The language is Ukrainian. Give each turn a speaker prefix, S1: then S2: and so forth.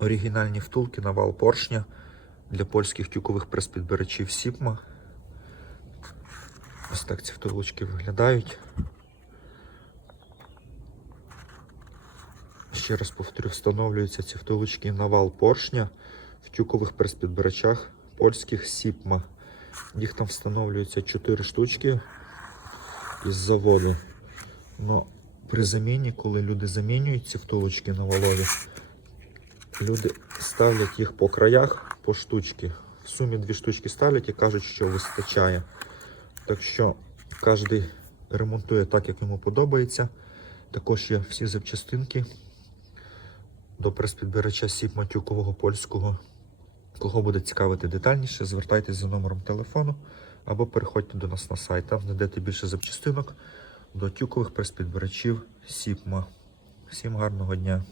S1: Оригінальні втулки на вал поршня для польських тюкових прес-підбирачів Сіпма. Ось так ці втулочки виглядають. Ще раз повторю, встановлюються ці втулочки на вал поршня в тюкових прес-підбирачах польських Сіпма. Їх там встановлюється 4 штучки із заводу. Но при заміні, коли люди замінюють ці втулочки на валові, люди ставлять їх по краях по штучки. В сумі дві штучки ставлять і кажуть, що вистачає. Так що кожен ремонтує так, як йому подобається. Також є всі запчастинки до прес-підбирача Сіпма тюкового польського. Кого буде цікавити детальніше, звертайтесь за номером телефону або переходьте до нас на сайт. Там знайдете більше запчастинок до тюкових прес-підбирачів Сіпма. Всім гарного дня!